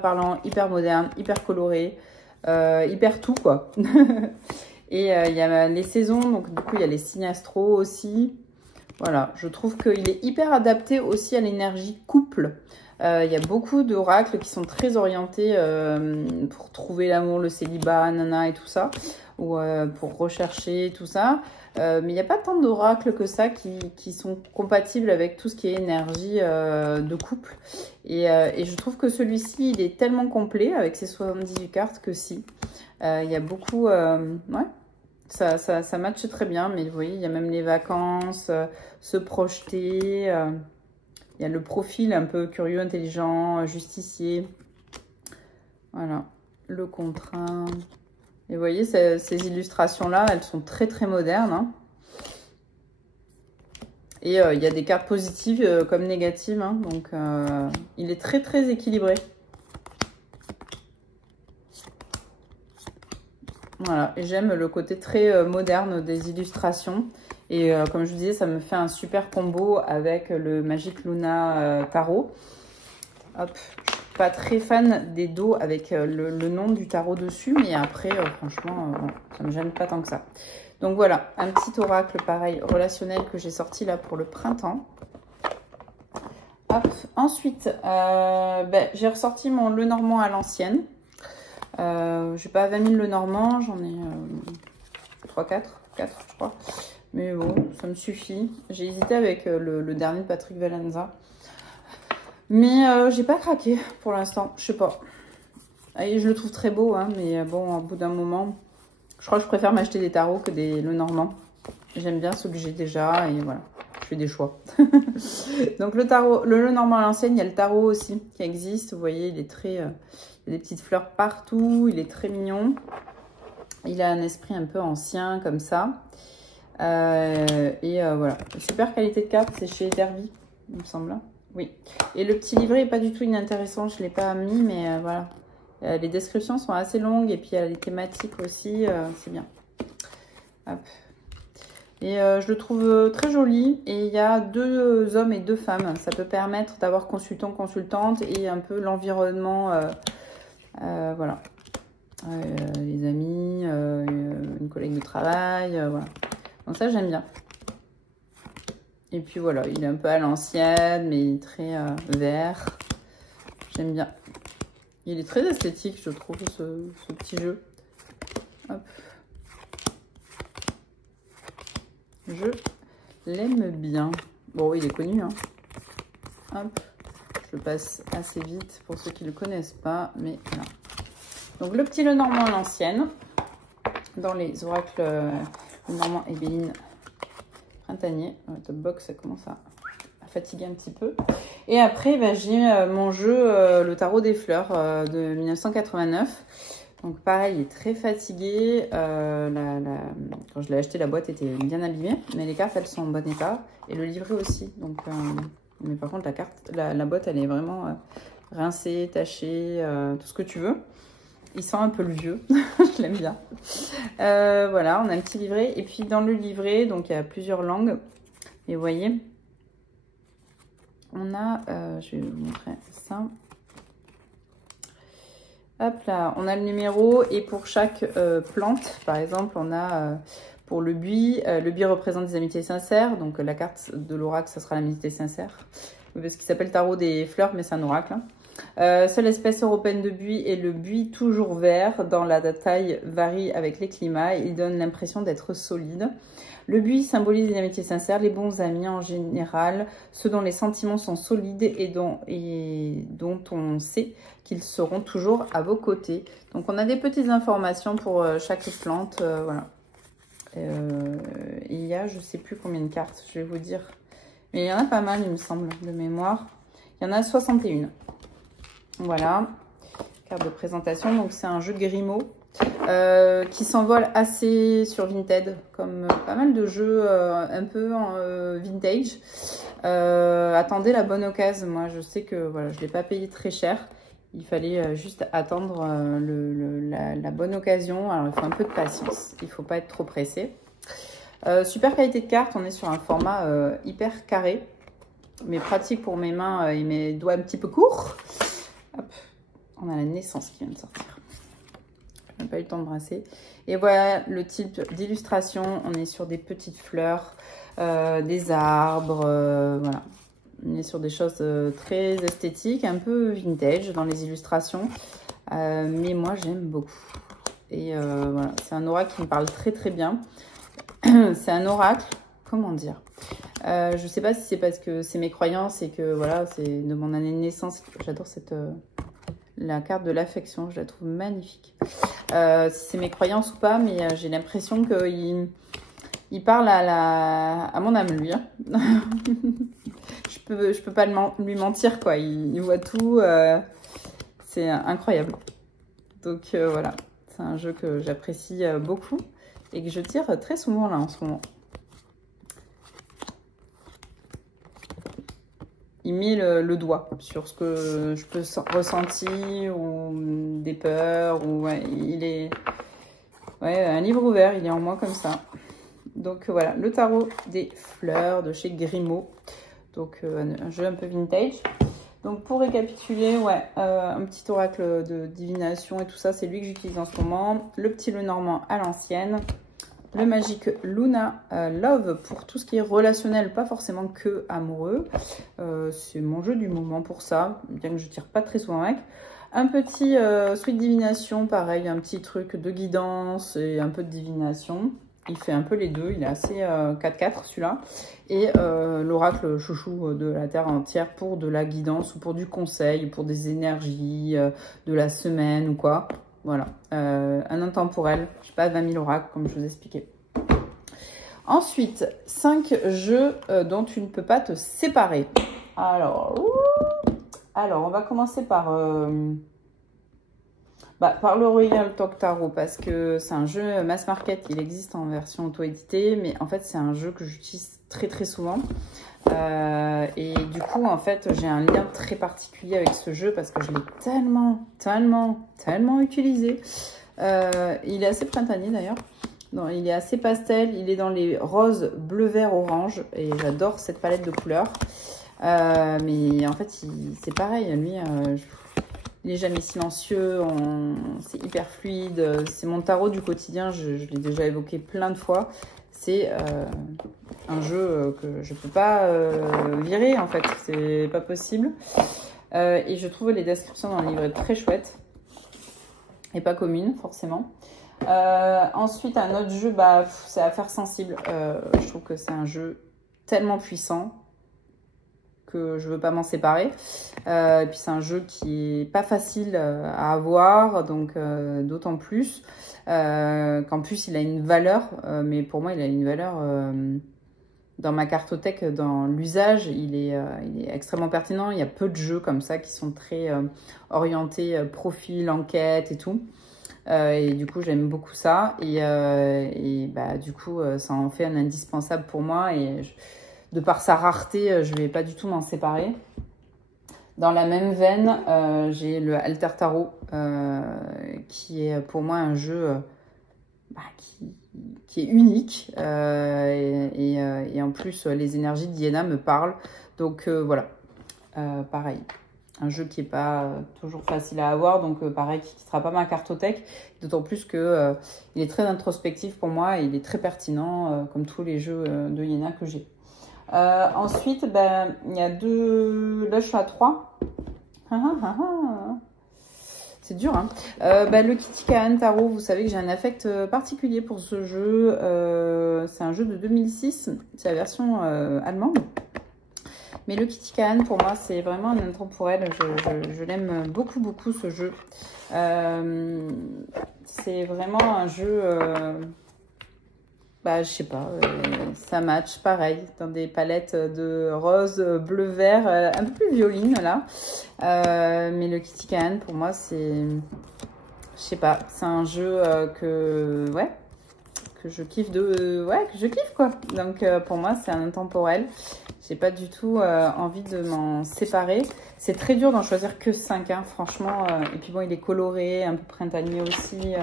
parlant, hyper moderne, hyper coloré, hyper tout quoi. Et il y a les saisons, donc du coup il y a les signes astro aussi. Voilà, je trouve qu'il est hyper adapté aussi à l'énergie couple. Il y a beaucoup d'oracles qui sont très orientés pour trouver l'amour, le célibat, nana et tout ça, ou pour rechercher tout ça. Mais il n'y a pas tant d'oracles que ça qui sont compatibles avec tout ce qui est énergie de couple. Et je trouve que celui-ci, il est tellement complet avec ses 78 cartes que si. Il y a beaucoup... ouais, ça matche très bien, mais vous voyez, il y a même les vacances, se projeter... il y a le profil un peu curieux, intelligent, justicier. Voilà, le contraint. Et vous voyez, ces illustrations-là, elles sont très modernes. Hein. Et il y a des cartes positives comme négatives. Hein. Donc, il est très équilibré. Voilà, et j'aime le côté très moderne des illustrations. Et comme je vous disais, ça me fait un super combo avec le Magic Luna Tarot. Hop, je suis pas très fan des dos avec le nom du tarot dessus, mais après, franchement, bon, ça me gêne pas tant que ça. Donc voilà, un petit oracle pareil, relationnel que j'ai sorti là pour le printemps. Hop, ensuite, j'ai ressorti mon Lenormand à l'ancienne. J'ai pas 20 000 Lenormand, j'en ai 4 je crois. Mais bon, ça me suffit. J'ai hésité avec le dernier de Patrick Valenza. Mais j'ai pas craqué pour l'instant, je sais pas. Et je le trouve très beau, hein, mais bon, au bout d'un moment, je crois que je préfère m'acheter des tarots que des Lenormand. J'aime bien ceux que j'ai déjà et voilà, je fais des choix. Donc le Lenormand à l'ancienne, il y a le tarot aussi qui existe. Vous voyez, il est très... il y a des petites fleurs partout, il est très mignon. Il a un esprit un peu ancien comme ça. Voilà, super qualité de carte, c'est chez Derby, il me semble. Oui, et le petit livret est pas du tout inintéressant, je l'ai pas mis, mais voilà. Les descriptions sont assez longues et puis il y a les thématiques aussi, c'est bien. Hop. Et je le trouve très joli. Et il y a 2 hommes et 2 femmes. Ça peut permettre d'avoir consultant, consultante et un peu l'environnement. Voilà. Les amis, une collègue de travail, voilà. Donc ça, j'aime bien. Et puis voilà, il est un peu à l'ancienne, mais très vert. J'aime bien. Il est très esthétique, je trouve, ce petit jeu. Hop. Je l'aime bien. Bon, il est connu, hein. Hop, je passe assez vite pour ceux qui ne le connaissent pas, mais voilà. Donc, le petit Lenormand à l'ancienne, dans les oracles Lenormand et Béline printanier. Top box, ça commence à fatiguer un petit peu. Et après, bah, j'ai mon jeu, le tarot des fleurs de 1989. Donc pareil, il est très fatigué. Quand je l'ai acheté, la boîte était bien abîmée. Mais les cartes, elles sont en bon état. Et le livret aussi. Donc, mais par contre, la boîte, elle est vraiment rincée, tachée, tout ce que tu veux. Il sent un peu le vieux. Je l'aime bien. Voilà, on a un petit livret. Et puis dans le livret, donc il y a plusieurs langues. Et vous voyez, on a, je vais vous montrer ça. Hop là, on a le numéro et pour chaque plante, par exemple, on a pour le buis représente des amitiés sincères. Donc la carte de l'oracle, ça sera l'amitié sincère. Parce qu'il s'appelle tarot des fleurs, mais c'est un oracle. Hein. Seule espèce européenne de buis est le buis toujours vert. Dans la taille varie avec les climats. Il donne l'impression d'être solide. Le buis symbolise les amitiés sincères, les bons amis en général, ceux dont les sentiments sont solides et dont on sait qu'ils seront toujours à vos côtés. Donc on a des petites informations pour chaque plante, voilà. Il y a, je ne sais plus combien de cartes, je vais vous dire. Mais il y en a pas mal, il me semble, de mémoire. Il y en a 61. Voilà, carte de présentation. Donc c'est un jeu de Grimaud. Qui s'envole assez sur Vinted, comme pas mal de jeux un peu vintage. Attendez la bonne occasion. Moi, je sais que voilà, je ne l'ai pas payé très cher. Il fallait juste attendre la bonne occasion. Alors, il faut un peu de patience. Il ne faut pas être trop pressé. Super qualité de carte. On est sur un format hyper carré, mais pratique pour mes mains et mes doigts un petit peu courts. Hop. On a la naissance qui vient de sortir. Je n'ai pas eu le temps de brasser. Et voilà le type d'illustration. On est sur des petites fleurs, des arbres, voilà. On est sur des choses très esthétiques, un peu vintage dans les illustrations. Mais moi, j'aime beaucoup. Et voilà, c'est un oracle qui me parle très très bien. C'est un oracle, comment dire, je ne sais pas si c'est parce que c'est mes croyances et que voilà, c'est de mon année de naissance. J'adore cette... la carte de l'affection, je la trouve magnifique. Si c'est mes croyances ou pas, mais j'ai l'impression qu'il parle à mon âme, lui. Hein. je peux pas lui mentir, quoi. Il voit tout. C'est incroyable. Donc voilà, c'est un jeu que j'apprécie beaucoup et que je tire très souvent là en ce moment. Il met le doigt sur ce que je peux ressentir ou des peurs. Ou, ouais, il est un livre ouvert, il est en moi comme ça. Donc voilà, le tarot des fleurs de chez Grimaud. Donc un jeu un peu vintage. Donc pour récapituler, ouais, un petit oracle de divination et tout ça, c'est lui que j'utilise en ce moment. Le petit Lenormand à l'ancienne. Le magique Luna Love pour tout ce qui est relationnel, pas forcément que amoureux. C'est mon jeu du moment pour ça, bien que je tire pas très souvent avec. Un petit Sweet Divination, pareil, un petit truc de guidance et un peu de divination. Il fait un peu les deux, il est assez 4-4 celui-là. Et l'oracle chouchou de la Terre entière pour de la guidance ou pour du conseil, pour des énergies de la semaine ou quoi. Voilà, un intemporel, je sais pas, 20 000 oracles, comme je vous expliquais. Ensuite, 5 jeux dont tu ne peux pas te séparer. Alors on va commencer par le Royal Talk Tarot, parce que c'est un jeu mass market, il existe en version auto-éditée, mais en fait, c'est un jeu que j'utilise très très souvent. Et du coup, en fait, j'ai un lien très particulier avec ce jeu parce que je l'ai tellement utilisé. Il est assez printanier d'ailleurs. Il est assez pastel. Il est dans les roses, bleu, vert, orange. Et j'adore cette palette de couleurs. Mais en fait, c'est pareil. Lui, il n'est jamais silencieux. C'est hyper fluide. C'est mon tarot du quotidien. Je l'ai déjà évoqué plein de fois. C'est un jeu que je ne peux pas virer, en fait. C'est pas possible. Et je trouve les descriptions dans le livret très chouettes. Et pas communes, forcément. Ensuite, un autre jeu, c'est Affaires sensibles. Je trouve que c'est un jeu tellement puissant que je veux pas m'en séparer. Et puis c'est un jeu qui est pas facile à avoir, donc d'autant plus qu'en plus il a une valeur, mais pour moi il a une valeur dans ma cartothèque, dans l'usage, il est extrêmement pertinent. Il y a peu de jeux comme ça qui sont très orientés profil, enquête et tout. Et du coup j'aime beaucoup ça et du coup ça en fait un indispensable pour moi et de par sa rareté je vais pas du tout m'en séparer. Dans la même veine j'ai le Alter Tarot qui est pour moi un jeu qui est unique et en plus les énergies d'Iéna me parlent donc voilà, pareil. Un jeu qui n'est pas toujours facile à avoir, donc pareil, qui ne sera pas ma cartothèque, d'autant plus que il est très introspectif pour moi et il est très pertinent, comme tous les jeux de Iéna que j'ai. Ensuite, il y a deux... Là, je suis à 3. C'est dur, hein. Le Kitty Kaan Tarot, vous savez que j'ai un affect particulier pour ce jeu. C'est un jeu de 2006, c'est la version allemande. Mais le Kitty Kaan, pour moi, c'est vraiment un intemporel. Je l'aime beaucoup, beaucoup, ce jeu. C'est vraiment un jeu... je sais pas, ça match, pareil, dans des palettes de rose, bleu, vert, un peu plus violine, là. Mais le Kitty Kaan, pour moi, c'est... Je sais pas, c'est un jeu que je kiffe que je kiffe, quoi. Donc, pour moi, c'est un intemporel. J'ai pas du tout envie de m'en séparer. C'est très dur d'en choisir que 5, hein, franchement. Et puis bon, il est coloré, un peu printanier aussi.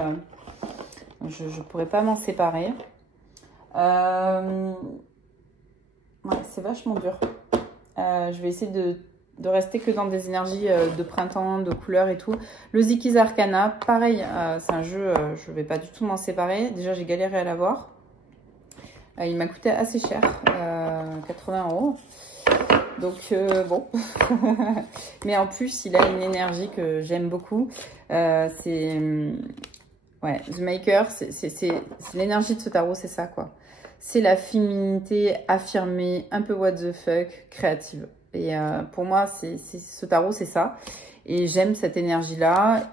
Je pourrais pas m'en séparer. C'est vachement dur. Je vais essayer de rester que dans des énergies de printemps, de couleurs et tout. Le Ziki's Arcana, pareil, c'est un jeu, je vais pas du tout m'en séparer. Déjà, j'ai galéré à l'avoir. Il m'a coûté assez cher, 80 €. Donc, bon. Mais en plus, il a une énergie que j'aime beaucoup. C'est... Ouais, The Maker, c'est l'énergie de ce tarot, c'est ça, quoi. C'est la féminité affirmée, un peu what the fuck, créative. Et pour moi, ce tarot, c'est ça. Et j'aime cette énergie-là.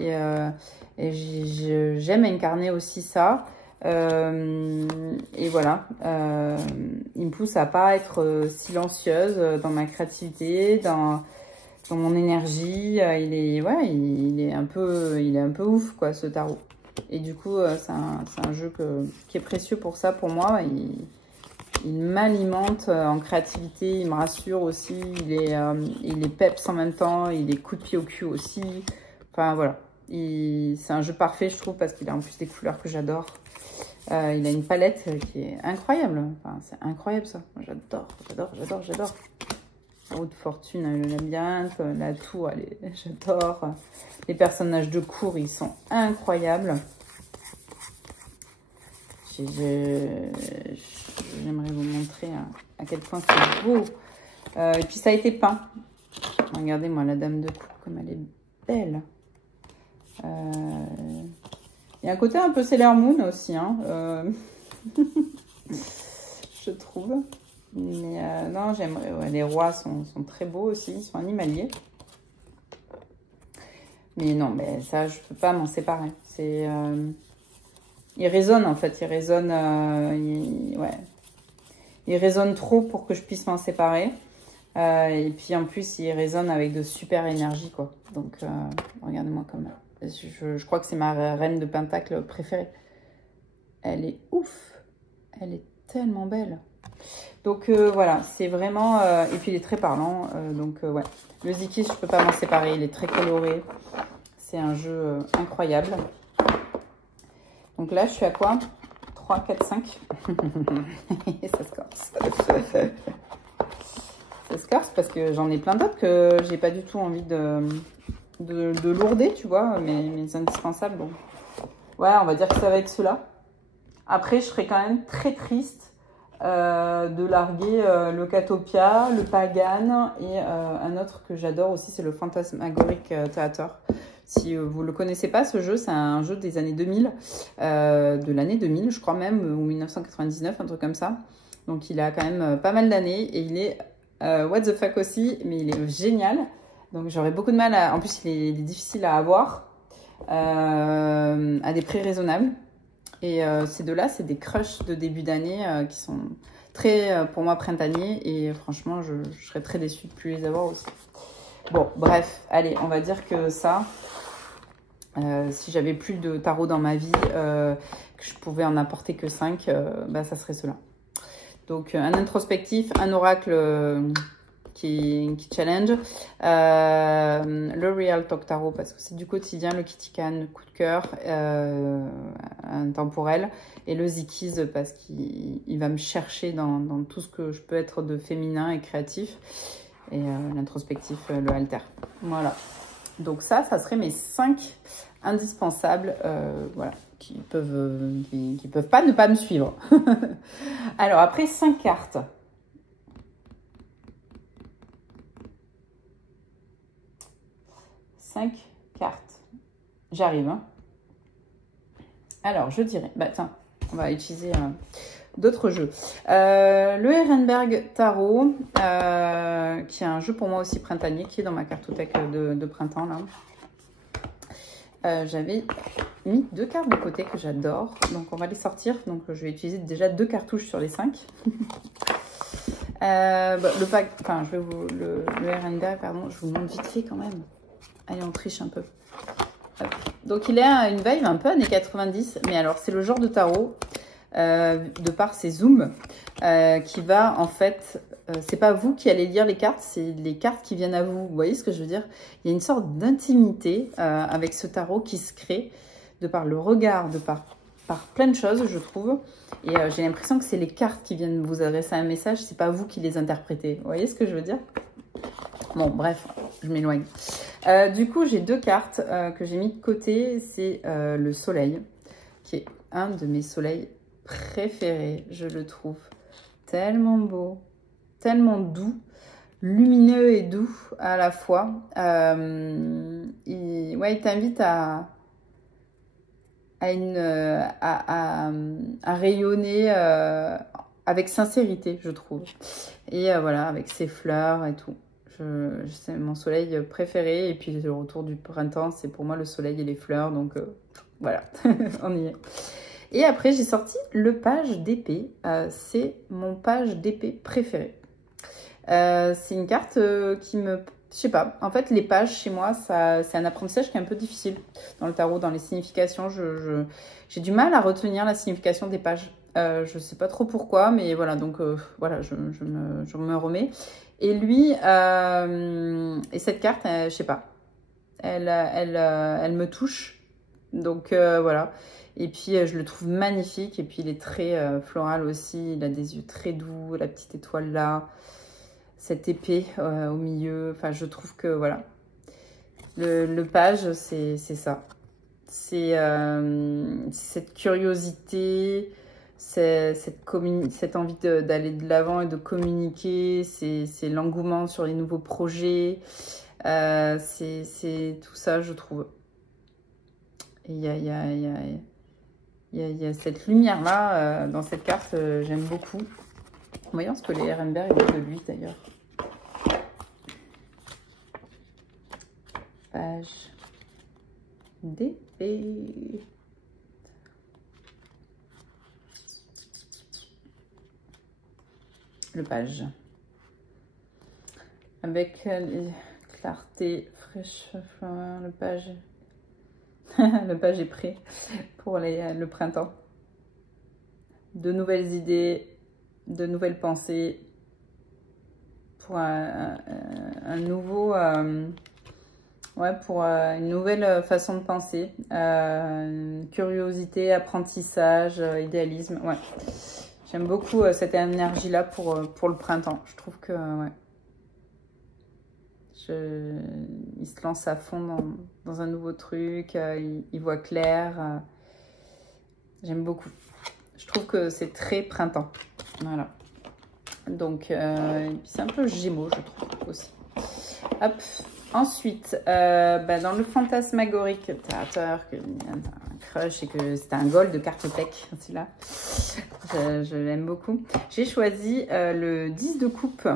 Et j'aime incarner aussi ça. Et voilà. Il me pousse à pas être silencieuse dans ma créativité, dans mon énergie. Il est un peu ouf, quoi, ce tarot. Et du coup, c'est un jeu qui est précieux pour ça, pour moi. Il m'alimente en créativité, il me rassure aussi. Il est peps en même temps, il est coup de pied au cul aussi. Enfin, voilà. C'est un jeu parfait, je trouve, parce qu'il a en plus des couleurs que j'adore. Il a une palette qui est incroyable. Enfin, c'est incroyable, ça. J'adore. La roue de fortune, le labyrinthe, la tour, j'adore. Les personnages de cour, ils sont incroyables. J'aimerais vous montrer à quel point c'est beau. Et puis ça a été peint. Regardez-moi la dame de coupe, comme elle est belle. Il y a un côté un peu Sailor Moon aussi, hein. Je trouve. Mais non, j'aimerais... Ouais, les rois sont très beaux aussi, ils sont animaliers. Mais non, mais ça, je peux pas m'en séparer. C'est... Il résonne, en fait. Il résonne... Il résonne trop pour que je puisse m'en séparer. Et puis, en plus, il résonne avec de super énergies, quoi. Donc, regardez-moi comme... Je crois que c'est ma reine de pentacle préférée. Elle est ouf. Elle est tellement belle. Donc voilà, c'est vraiment... et puis il est très parlant. Ouais. Le Ziki, je peux pas m'en séparer. Il est très coloré. C'est un jeu incroyable. Donc là, je suis à quoi? 3, 4, 5. Ça se corse. Ça se corse parce que j'en ai plein d'autres que j'ai pas du tout envie de lourder, tu vois. Mes indispensables, bon. Ouais, on va dire que ça va être ceux-là. Après, je serais quand même très triste de larguer le Catopia, le Pagan et un autre que j'adore aussi, c'est le Phantasmagoric Theater. Si vous ne le connaissez pas, ce jeu, c'est un jeu des années 2000, de l'année 2000, je crois même, ou 1999, un truc comme ça. Donc, il a quand même pas mal d'années et il est what the fuck aussi, mais il est génial. Donc, j'aurais beaucoup de mal à... En plus, il est difficile à avoir à des prix raisonnables. Et ces deux-là, c'est des crushs de début d'année qui sont très, pour moi, printaniers. Et franchement, je serais très déçue de ne plus les avoir aussi. Bon, bref, allez, on va dire que ça, si j'avais plus de tarot dans ma vie, que je pouvais en apporter que 5, bah, ça serait cela. Donc, un introspectif, un oracle qui challenge, le Real Talk Tarot, parce que c'est du quotidien, le Kitty Can, coup de cœur, un temporel, et le Zikiz, parce qu'il va me chercher dans tout ce que je peux être de féminin et créatif. Et l'introspectif, le alter. Voilà. Donc ça serait mes 5 indispensables, voilà, qui peuvent pas ne pas me suivre. Alors après 5 cartes. J'arrive. Hein. Alors je dirais, bah tiens, on va utiliser d'autres jeux. Le Ehrenberg Tarot, qui est un jeu pour moi aussi printanier, qui est dans ma cartothèque de printemps là. J'avais mis 2 cartes de côté que j'adore, donc on va les sortir. Donc je vais utiliser déjà 2 cartouches sur les 5. Le pack, enfin je vais vous le Ehrenberg, pardon, je vous montre vite fait quand même. Allez, on triche un peu. Hop. Donc il a une vibe un peu années 90, mais alors c'est le genre de tarot. De par ses zooms, qui va en fait, c'est pas vous qui allez lire les cartes, c'est les cartes qui viennent à vous. Vous voyez ce que je veux dire? Il y a une sorte d'intimité avec ce tarot qui se crée de par le regard, par plein de choses, je trouve. Et j'ai l'impression que c'est les cartes qui viennent vous adresser un message, c'est pas vous qui les interprétez. Vous voyez ce que je veux dire? Bon, bref, je m'éloigne. Du coup, j'ai 2 cartes que j'ai mis de côté. C'est le soleil, qui est un de mes soleils préféré, je le trouve tellement beau, tellement doux, lumineux et doux à la fois. Il t'invite à rayonner avec sincérité, je trouve. Et voilà, avec ses fleurs et tout. C'est mon soleil préféré. Et puis le retour du printemps, c'est pour moi le soleil et les fleurs. Donc voilà, on y est. Et après, j'ai sorti le page d'épée. C'est mon page d'épée préféré. C'est une carte qui me... Je sais pas. En fait, les pages, chez moi, c'est un apprentissage qui est un peu difficile dans le tarot, dans les significations. J'ai du mal à retenir la signification des pages. Je sais pas trop pourquoi, mais voilà. Donc, voilà, je me remets. Et lui, et cette carte, je sais pas. Elle me touche. Donc, voilà. Et puis, je le trouve magnifique. Et puis, il est très floral aussi. Il a des yeux très doux. La petite étoile là. Cette épée au milieu. Enfin, je trouve que, voilà. Le page, c'est ça. C'est cette curiosité, cette envie d'aller de l'avant et de communiquer. C'est l'engouement sur les nouveaux projets. C'est tout ça, je trouve. Et il y a cette lumière-là dans cette carte, j'aime beaucoup. Voyons ce que les Ehrenberg disent de lui d'ailleurs. Page d'épée. Le page. Avec les clartés fraîches, le page. Le page est prêt pour le printemps. De nouvelles idées, de nouvelles pensées pour un nouveau, pour une nouvelle façon de penser, curiosité, apprentissage, idéalisme. Ouais. J'aime beaucoup cette énergie-là pour le printemps. Je trouve que il se lance à fond dans un nouveau truc, il voit clair. J'aime beaucoup. Je trouve que c'est très printemps. Voilà. Donc, c'est un peu Gémeaux, je trouve aussi. Hop. Ensuite, dans le fantasmagorique créateur, que un crush et que c'était un gold de Cartothèque, celui-là, je l'aime beaucoup. J'ai choisi le 10 de coupe.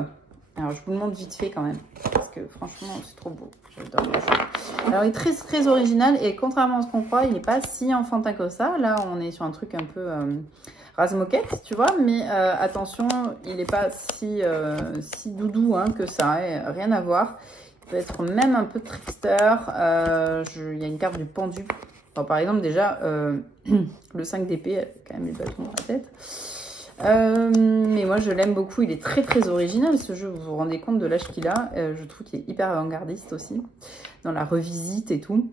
Alors, je vous le montre vite fait quand même, parce que franchement, c'est trop beau. J'adore le jeu. Alors, il est très, très original et contrairement à ce qu'on croit, il n'est pas si enfantin que ça. Là, on est sur un truc un peu rase-moquette, tu vois, mais attention, il n'est pas si doudou que ça, rien à voir. Il peut être même un peu trickster. Il y a une carte du pendu. Alors, par exemple, déjà, le 5 d'épée, avec quand même les bâtons dans la tête. Mais moi, je l'aime beaucoup. Il est très, très original, ce jeu. Vous vous rendez compte de l'âge qu'il a. Je trouve qu'il est hyper avant-gardiste aussi, dans la revisite et tout.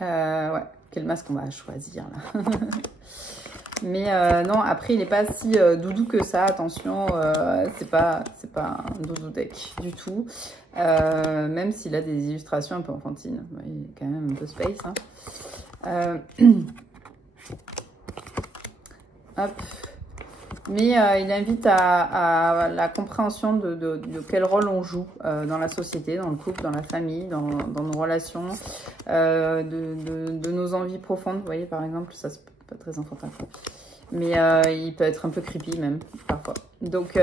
Ouais, quel masque on va choisir, là. Mais non, après, il n'est pas si doudou que ça. Attention, c'est pas un doudou deck du tout. Même s'il a des illustrations un peu enfantines. Il est quand même un peu space. Hein. Hop. Mais il invite à la compréhension de quel rôle on joue dans la société, dans le couple, dans la famille, dans nos relations, de nos envies profondes. Vous voyez, par exemple, ça c'est pas très enfantin. Mais il peut être un peu creepy même, parfois. Donc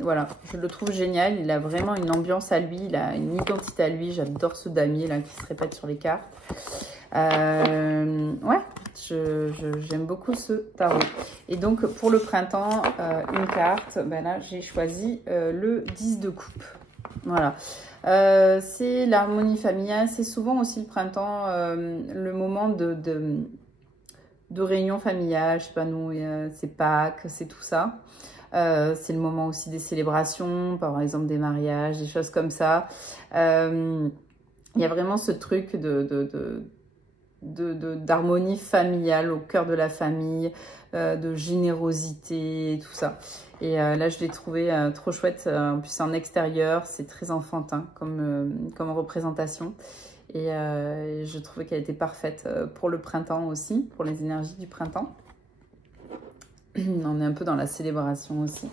voilà, je le trouve génial. Il a vraiment une ambiance à lui, il a une identité à lui. J'adore ce damier là qui se répète sur les cartes. Ouais, j'aime beaucoup ce tarot. Et donc pour le printemps, une carte, là j'ai choisi le 10 de coupe. Voilà. C'est l'harmonie familiale, c'est souvent aussi le printemps, le moment de réunion familiale, je sais pas nous, c'est Pâques, c'est tout ça. C'est le moment aussi des célébrations, par exemple des mariages, des choses comme ça. Il y a vraiment ce truc d'harmonie familiale au cœur de la famille, de générosité, tout ça. Et là, je l'ai trouvé trop chouette. En plus, en extérieur, c'est très enfantin comme représentation. Et je trouvais qu'elle était parfaite pour le printemps aussi, pour les énergies du printemps. On est un peu dans la célébration aussi.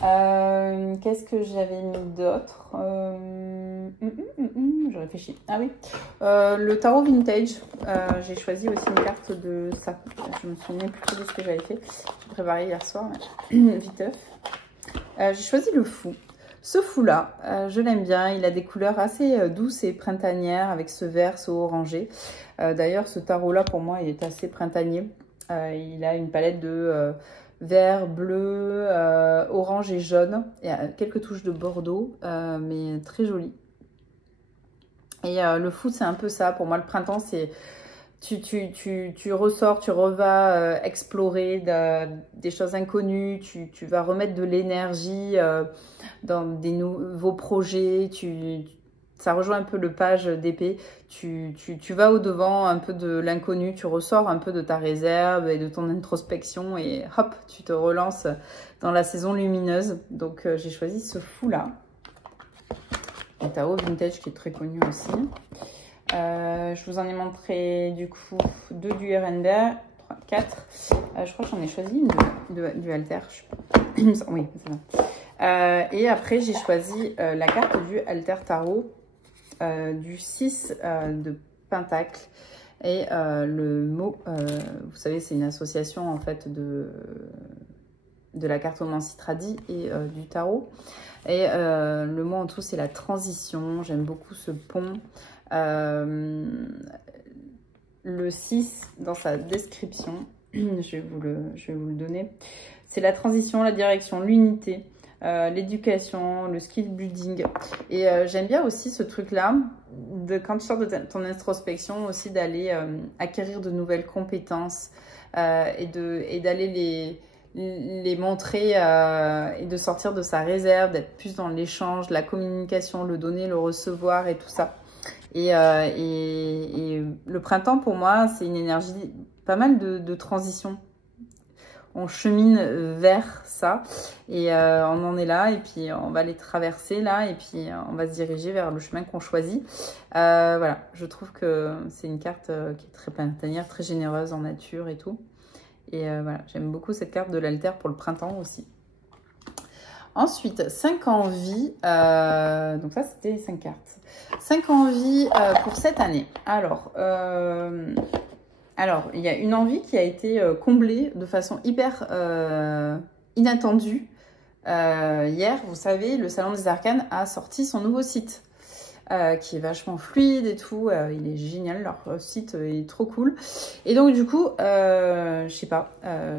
Qu'est-ce que j'avais mis d'autre? Je réfléchis. Ah oui, le tarot vintage. J'ai choisi aussi une carte de ça. Je me souviens plus trop de ce que j'avais fait. J'ai préparé hier soir, viteuf. J'ai choisi le fou. Ce fou-là, je l'aime bien. Il a des couleurs assez douces et printanières avec ce vert, ce orangé. D'ailleurs, ce tarot-là, pour moi, il est assez printanier. Il a une palette de vert, bleu, orange et jaune. Il y a quelques touches de bordeaux, mais très joli. Et le fou, c'est un peu ça. Pour moi, le printemps, c'est... Tu ressors, tu revas explorer des choses inconnues, tu vas remettre de l'énergie dans des nouveaux projets, ça rejoint un peu le page d'épée, tu vas au-devant un peu de l'inconnu, tu ressors un peu de ta réserve et de ton introspection et hop, tu te relances dans la saison lumineuse. Donc j'ai choisi ce fou-là, un tarot vintage qui est très connu aussi. Je vous en ai montré du coup 2 du Herrenberg, 3, 4. Je crois que j'en ai choisi une du Alter. Oui, c'est ça. Et après, j'ai choisi la carte du Alter Tarot, du 6 de Pentacle. Et le mot, vous savez, c'est une association en fait de la cartomancie tradie et du tarot. Et le mot en tout, c'est la transition. J'aime beaucoup ce pont. Le 6 dans sa description, je vais vous le donner, c'est la transition, la direction, l'unité, l'éducation, le skill building. Et j'aime bien aussi ce truc là de quand tu sors de ton introspection aussi d'aller acquérir de nouvelles compétences et d'aller les montrer et de sortir de sa réserve, d'être plus dans l'échange, la communication, le donner, le recevoir et tout ça. Et le printemps, pour moi, c'est une énergie, pas mal de transition. On chemine vers ça et on en est là et puis on va les traverser là et puis on va se diriger vers le chemin qu'on choisit. Voilà, je trouve que c'est une carte qui est très printanière, très généreuse en nature et tout. Et voilà, j'aime beaucoup cette carte de l'Alter pour le printemps aussi. Ensuite, 5 envies. Donc ça, c'était 5 cartes. 5 envies pour cette année. Alors, il y a une envie qui a été comblée de façon hyper inattendue. Hier, vous savez, le Salon des Arcanes a sorti son nouveau site. Qui est vachement fluide et tout, il est génial, leur site est trop cool. Et donc du coup, je sais pas,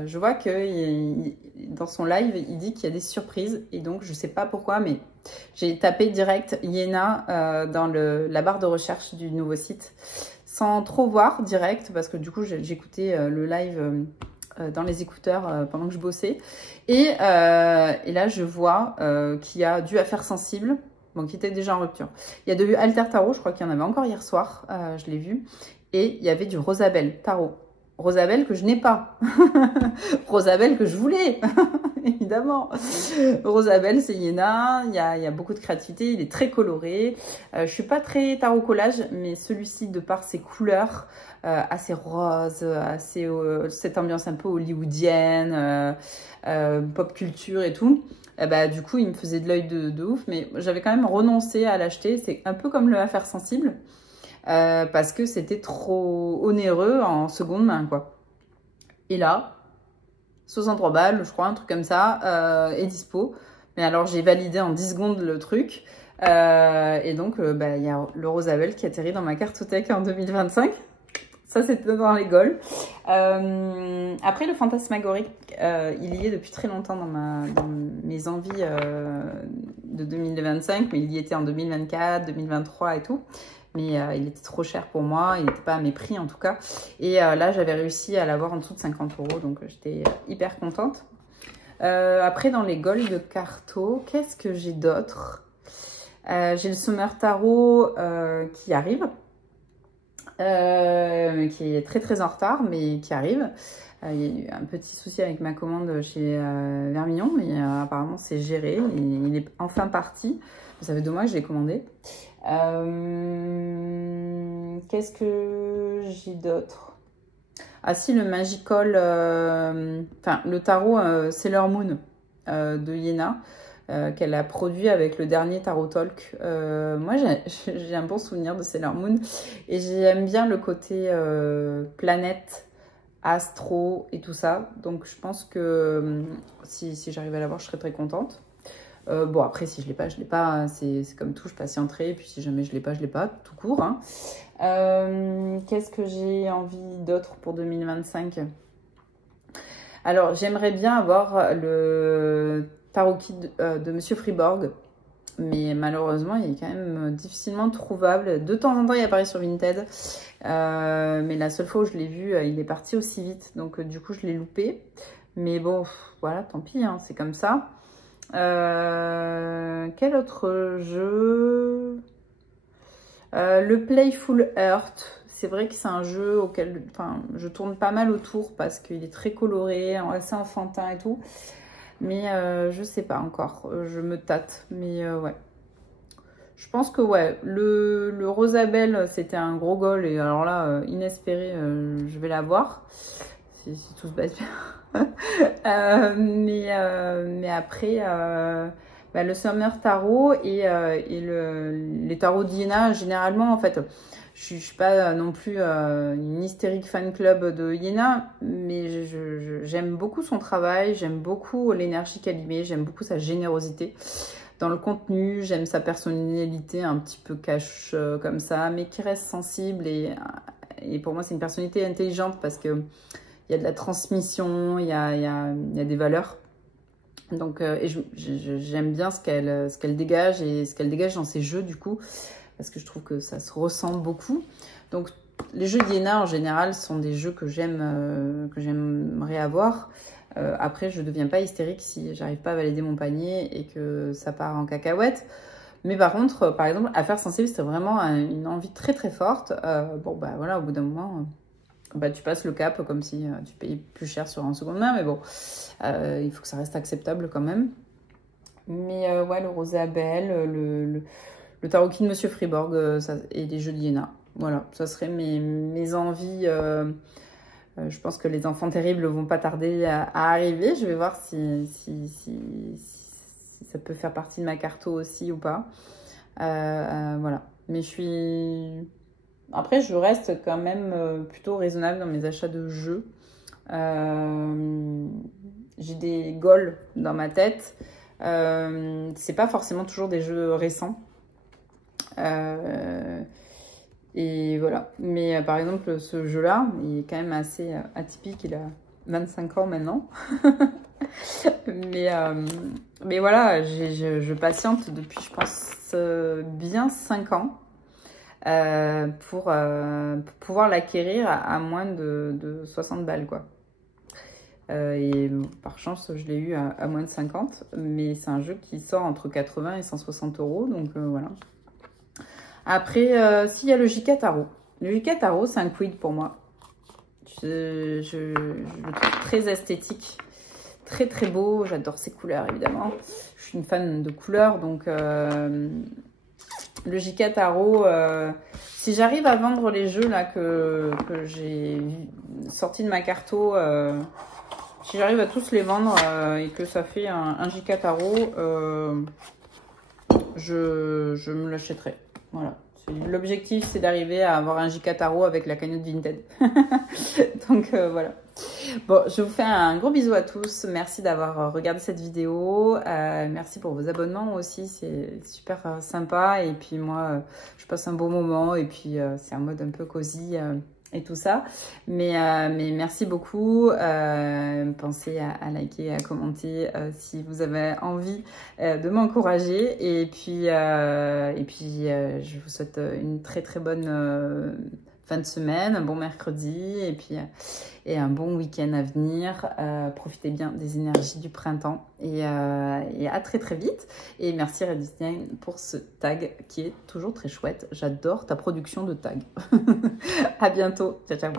je vois que dans son live, il dit qu'il y a des surprises et donc je sais pas pourquoi, mais j'ai tapé direct Iéna dans la barre de recherche du nouveau site, sans trop voir direct, parce que du coup j'écoutais le live dans les écouteurs pendant que je bossais, et là je vois qu'il y a du Affaires sensibles. Bon, qui était déjà en rupture. Il y a du Alter Tarot, je crois qu'il y en avait encore hier soir, je l'ai vu. Et il y avait du Rosabelle Tarot. Rosabelle que je n'ai pas. Rosabelle que je voulais, évidemment. Rosabelle, c'est Iéna, il y a beaucoup de créativité, il est très coloré. Je suis pas très tarot collage, mais celui-ci, de par ses couleurs, assez rose, assez cette ambiance un peu hollywoodienne, pop culture et tout. Bah, du coup, il me faisait de l'œil de ouf, mais j'avais quand même renoncé à l'acheter. C'est un peu comme le Affaires sensibles, parce que c'était trop onéreux en seconde main, quoi. Et là, 63 balles, je crois, un truc comme ça, est dispo. Mais alors, j'ai validé en 10 secondes le truc. Et donc, bah, y a le Rosabelle qui atterrit dans ma cartothèque en 2025. Ça, c'était dans les Gaules. Après, le fantasmagorique, il y est depuis très longtemps dans mes envies de 2025, mais il y était en 2024, 2023 et tout. Mais il était trop cher pour moi, il n'était pas à mes prix en tout cas. Et là, j'avais réussi à l'avoir en dessous de 50 €, donc j'étais hyper contente. Après, dans les Gaules de Carto, qu'est-ce que j'ai d'autre? J'ai le Summer Tarot qui arrive. Qui est très très en retard, mais qui arrive. Il y a eu un petit souci avec ma commande chez Vermillon, mais apparemment c'est géré. Il est enfin parti. Ça fait 2 mois que je l'ai commandé. Qu'est-ce que j'ai d'autre? Ah si, le Magical, enfin le tarot Sailor Moon de Iéna. Qu'elle a produit avec le dernier Tarot Talk. Moi, j'ai un bon souvenir de Sailor Moon et j'aime bien le côté planète, astro et tout ça. Donc, je pense que si j'arrive à l'avoir, je serais très contente. Bon, après, si je l'ai pas, je l'ai pas. C'est comme tout, je patienterai. Et puis, si jamais je l'ai pas, tout court. Hein. Qu'est-ce que j'ai envie d'autre pour 2025? Alors, j'aimerais bien avoir le Tarot Kid de Monsieur Freeborg, mais malheureusement, il est quand même difficilement trouvable. De temps en temps, il apparaît sur Vinted, mais la seule fois où je l'ai vu, il est parti aussi vite, donc du coup, je l'ai loupé. Mais bon, voilà, tant pis, hein, c'est comme ça. Quel autre jeu? Le Playful Heart. C'est vrai que c'est un jeu auquel je tourne pas mal autour parce qu'il est très coloré, assez enfantin et tout. Mais je sais pas encore, je me tâte. Mais ouais, je pense que ouais, le Rosabelle, c'était un gros goal. Et alors là, inespéré, je vais l'avoir. Si tout se passe bien. Mais après... bah, le Summer Tarot et les tarots d'Iéna, généralement, en fait, je ne suis pas non plus une hystérique fan club de Iéna, mais j'aime beaucoup son travail, j'aime beaucoup l'énergie qu'elle y met, j'aime beaucoup sa générosité dans le contenu, j'aime sa personnalité un petit peu cash comme ça, mais qui reste sensible et pour moi, c'est une personnalité intelligente parce que il y a de la transmission, il y a des valeurs. Donc, et j'aime bien ce qu'elle dégage et ce qu'elle dégage dans ses jeux, du coup, parce que je trouve que ça se ressent beaucoup. Donc, les jeux d'Iéna, en général, sont des jeux que j'aimerais avoir. Après, je ne deviens pas hystérique si j'arrive pas à valider mon panier et que ça part en cacahuète. Mais par contre, par exemple, Affaires sensibles, c'était vraiment une envie très très forte. Bon, bah voilà, au bout d'un moment... bah, tu passes le cap comme si tu payais plus cher sur un seconde main, mais bon, il faut que ça reste acceptable quand même. Mais ouais, le Rosabelle, le Tarot Kid de Monsieur Freeborg et les jeux d'Iéna. Voilà, ça serait mes envies. Je pense que les enfants terribles vont pas tarder à arriver. Je vais voir si si ça peut faire partie de ma carto aussi ou pas. Voilà. Mais je suis... Après, je reste quand même plutôt raisonnable dans mes achats de jeux. J'ai des goals dans ma tête. C'est pas forcément toujours des jeux récents. Et voilà. Mais par exemple, ce jeu-là, il est quand même assez atypique. Il a 25 ans maintenant. mais voilà, je patiente depuis, je pense, bien 5 ans pour pouvoir l'acquérir à moins de 60 balles, quoi. Et par chance, je l'ai eu à moins de 50. Mais c'est un jeu qui sort entre 80 et 160 €. Donc voilà. Après, s'il y a le JK Tarot. Le JK Tarot, c'est un quid pour moi. Je le trouve très esthétique. Très très beau, j'adore ces couleurs évidemment. Je suis une fan de couleurs, donc le JK Tarot, si j'arrive à vendre les jeux là que j'ai sortis de ma carto, si j'arrive à tous les vendre et que ça fait un JK Tarot, je me l'achèterai. Voilà. L'objectif, c'est d'arriver à avoir un JK Tarot avec la cagnotte Vinted. Donc voilà. Bon, je vous fais un gros bisou à tous. Merci d'avoir regardé cette vidéo. Merci pour vos abonnements aussi. C'est super sympa. Et puis moi, je passe un bon moment. Et puis, c'est un mode un peu cosy et tout ça. Mais merci beaucoup. Pensez à liker et à commenter si vous avez envie de m'encourager. Et puis, je vous souhaite une très très bonne fin de semaine, un bon mercredi et un bon week-end à venir. Profitez bien des énergies du printemps et à très très vite. Et merci Red Design pour ce tag qui est toujours très chouette. J'adore ta production de tags. À bientôt. Ciao, ciao.